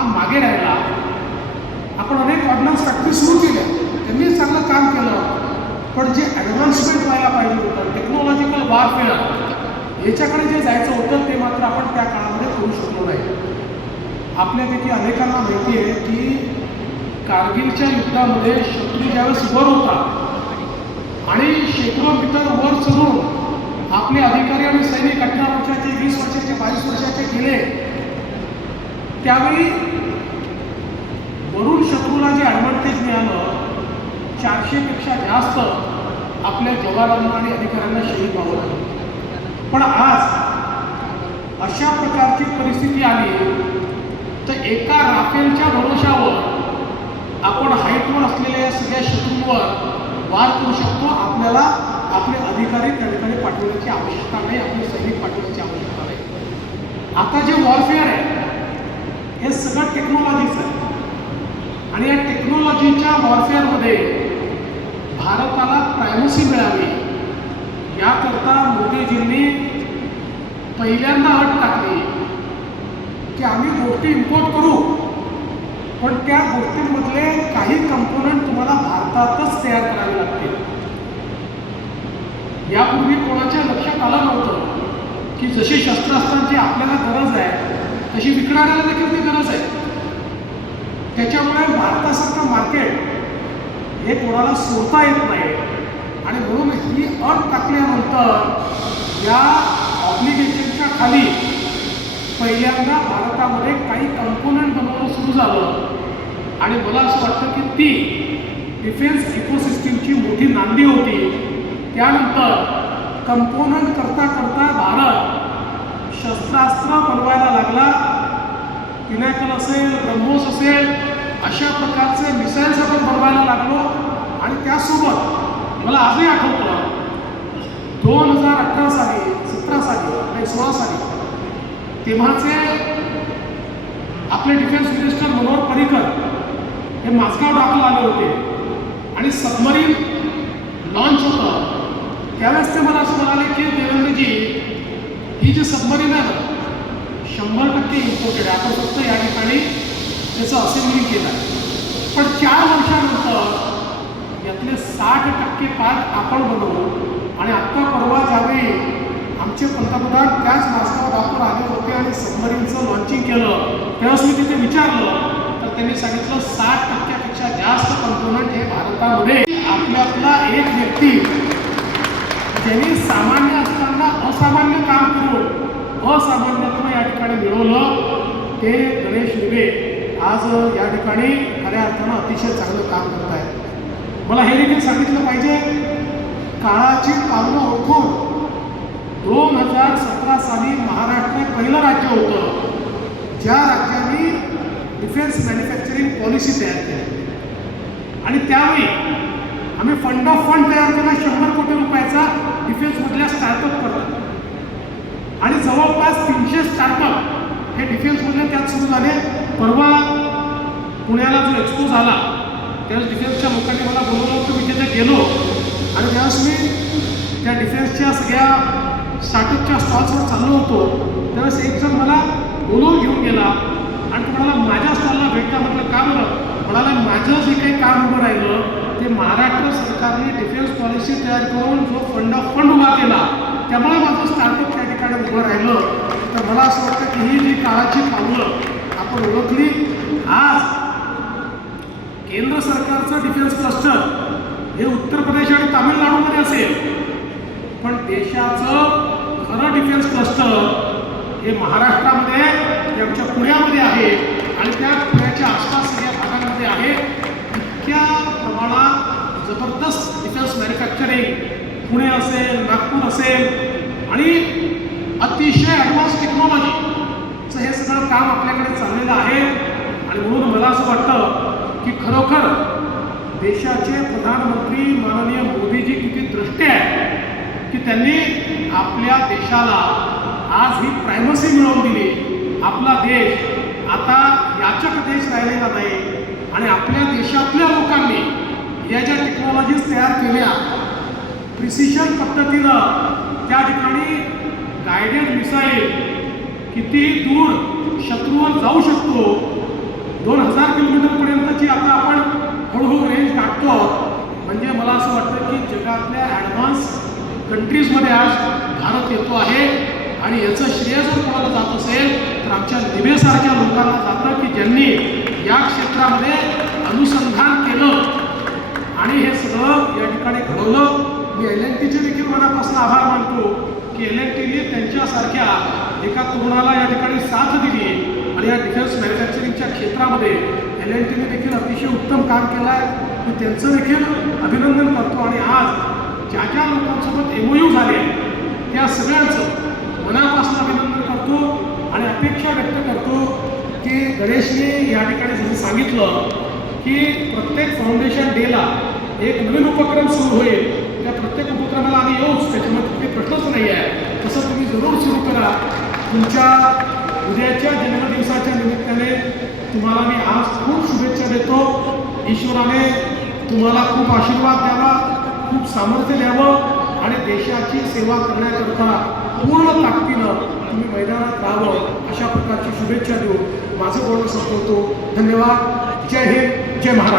हा मागे राहिला. आपण अनेक ऑर्डनन्स फॅक्टरी सुरू केल्या. त्यांनी चांगलं काम केलं. पण जे ॲडव्हान्समेंट व्हायला पाहिजे होतं टेक्नॉलॉजिकल वारफेअर याच्याकडे जे जायचं होतं ते मात्र आपण त्या काळामध्ये करू शकलो नाही. आपल्यापैकी अनेकांना माहिती आहे की कारगिलच्या युद्धामध्ये शत्रू ज्यावेळेस वर होता आणि शेकडो मीटर वर चढून आपले अधिकारी आणि सैनिक अठरा वर्षाचे वीस वर्षाचे बावीस वर्षाचे गेले त्यावेळी वरुण शत्रूला जे ॲडव्हान्टेज मिळालं चारशेपेक्षा जास्त आपल्या जवानांना आणि अधिकाऱ्यांना शहीद व्हावं लागलं. पण आज अशा प्रकारची परिस्थिती आली तर एका राफेलच्या भरोशावर आपण हाईटवर असलेल्या सगळ्या शत्रूंवर वार करू शकतो. आपल्याला आपले अधिकारी त्या ठिकाणी पाठवण्याची आवश्यकता नाही आपले सैनिक पाठवण्याची आवश्यकता नाही. आता जे वॉरफेअर आहे हे सगळं टेक्नॉलॉजीचं आहे आणि या टेक्नॉलॉजीच्या वॉरफेअरमध्ये भारताला प्रायमसी मिळावी याकरता मोदीजींनी पहिल्यांदा अट टाकली की आम्ही गोष्टी इम्पोर्ट करू. पण त्या गोष्टींमधले काही कंपोनंट तुम्हाला भारतातच तयार करावे लागतील. यापूर्वी कोणाच्या लक्षात आलं नव्हतं की जशी शस्त्रास्त्रांची आपल्याला गरज आहे तशी विकणाऱ्याला देखील ती गरज आहे. त्याच्यामुळे भारतासारखं मार्केट हे कोणाला सोडता येत नाही. आणि म्हणून ही अट टाकल्यानंतर या ऑब्लिगेशनच्या खाली पहिल्यांदा भारतामध्ये काही कंपोनंट बनवणं सुरू झालं. आणि मला असं वाटतं की ती डिफेन्स इकोसिस्टीमची मोठी नांदी होती. त्यानंतर कंपोनंट करता करता भारत शस्त्रास्त्र बनवायला लागला. पिनॅकल असेल ब्रह्मोस असेल अशा प्रकारचे मिसाईल्स आपण बनवायला लागलो. आणि त्यासोबत मला आजही आठवतं. दोन हजार अठरा साली सतरा साली आणि सोळा साली तेव्हाचे आपले डिफेन्स मिनिस्टर मनोहर पर्रिकर हे माझगाव डाकला आले होते. आणि सबमरीन लॉन्च होतं. त्यावेळेस ते मला असं म्हणाले की देवेंद्रजी ही जी सबमरीन आहे ना शंभर टक्के इम्पोर्टेड आहे. आपण फक्त या ठिकाणी त्याचं असेंब्लिंग केलं आहे. पण चार वर्षानंतर यातले साठ टक्के पार्ट आपण बनवू आणि आत्ता परवा ज्यावेळी आमचे पंतप्रधान त्याच मास्कावर दाखवून आणि सबमरीनचं लॉन्चिंग केलं. तेव्हाच मी तिथे विचारलं तर त्यांनी सांगितलं साठ टक्क्यापेक्षा जास्त कंपोनंट हे भारतामध्ये आपल्यातला एक व्यक्ती ज्यांनी सामान्य असताना असामान्य काम करून असामान्यत्व या ठिकाणी मिळवलं ते गणेश दुबे आज या ठिकाणी खऱ्या अर्थानं अतिशय चांगलं काम करत आहेत मला हे देखील सांगितलं पाहिजे काळाची पावलं ओळखून दोन हजार सतरा साली महाराष्ट्र पहिलं राज्य होतं. ज्या राज्याने डिफेन्स मॅन्युफॅक्चरिंग पॉलिसी तयार केली. आणि त्यावेळी आम्ही फंड ऑफ फंड तयार केला शंभर कोटी रुपयाचा डिफेन्समधल्या स्टार्टअप करतात आणि जवळपास तीनशे स्टार्टअप हे डिफेन्समधले त्यात सुरू झाले. परवा पुण्याला जो एक्सपो झाला त्यावेळेस डिफेन्सच्या लोकांनी मला बोलवलं होतं मी तिथे गेलो. आणि त्यावेळेस मी त्या डिफेन्सच्या सगळ्या स्टार्टअपच्या स्टॉल्सवर चाललो होतो. त्यावेळेस एक जण मला बोलवून घेऊन गेला. आणि तो म्हणाला माझ्या स्टॉलला भेटता म्हटलं का बरं? म्हणाला माझं जे काही काम उभं राहिलं ते महाराष्ट्र सरकारने डिफेन्स पॉलिसी तयार करून जो फंड फंड उभा केला त्यामुळे माझं स्टार्टअप त्या ठिकाणी उभं राहिलं. तर मला असं वाटतं की ही जी काळाची पावलं आपण ओळखली आज केंद्र सरकारचं डिफेन्स क्लस्टर हे उत्तर प्रदेश आणि तामिळनाडूमध्ये असेल. पण देशाचं डिफेन्स क्लस्टर हे महाराष्ट्रामध्ये आहे आमच्या पुण्यामध्ये आहे. आणि त्या पुण्याच्या आसपास या भागांमध्ये आहे. इतक्या प्रमाणात जबरदस्त डिफेन्स मॅन्युफॅक्चरिंग पुणे असेल नागपूर असेल आणि अतिशय ॲडव्हान्स टेक्नॉलॉजीचं हे सगळं काम आपल्याकडे चाललेलं आहे. आणि म्हणून मला असं वाटतं की खरोखर देशाचे प्रधानमंत्री माननीय मोदीजी किती दृष्टी आहे की त्यांनी आपल्या देशाला आज ही प्रायमसी मिळवून दिली. आपला देश आता याचक देश राहिलेला नाही आणि आपल्या देशातल्या लोकांनी या ज्या टेक्नॉलॉजीज तयार केल्या प्रिसिशन पद्धतीनं त्या ठिकाणी गायडेड मिसाईल किती दूर शत्रूवर जाऊ शकतो दोन हजार किलोमीटरपर्यंतची आता आपण हळूहळू रेंज टाकतो म्हणजे मला असं वाटतं की जगातल्या ॲडव्हान्स कंट्रीजमध्ये आज भारत येतो आहे आणि याचं श्रेय जर कोणाला जात असेल तर आमच्या दिवेसारख्या लोकांना जातं की ज्यांनी या क्षेत्रामध्ये अनुसंधान केलं. आणि हे सगळं या ठिकाणी घडवलं. मी एल एन टीचे देखील मनापासून आभार मानतो की एल एन टीने त्यांच्यासारख्या एका तरुणाला या ठिकाणी साथ दिली आणि या डिफेन्स मॅन्युफॅक्चरिंगच्या क्षेत्रामध्ये एल एन टीने देखील अतिशय उत्तम काम केलं आहे मी त्यांचं देखील अभिनंदन करतो आणि आज ज्या ज्या लोकांसोबत एमओयू झाले त्या सगळ्यांचं मनापासून अभिनंदन करतो आणि अपेक्षा व्यक्त करतो की गणेशने या ठिकाणी जसं सांगितलं की प्रत्येक फाउंडेशन डेला एक नवीन उपक्रम सुरू होईल. त्या प्रत्येक उपक्रमाला आम्ही येऊच त्याच्यामध्ये काही प्रश्नच नाही आहे. तसं तुम्ही जरूर सुरू करा. तुमच्या उद्याच्या जन्मदिवसाच्या निमित्ताने तुम्हाला मी आज खूप शुभेच्छा देतो. ईश्वराने तुम्हाला खूप आशीर्वाद द्यावा. खूप सामर्थ्य द्यावं आणि देशाची सेवा करण्याकरता पूर्ण ताकदीनं तुम्ही मैदानात राहावं अशा प्रकारची शुभेच्छा देऊ माझं बोलणं संपवतो. धन्यवाद. जय हिंद. जय महाराष्ट्र.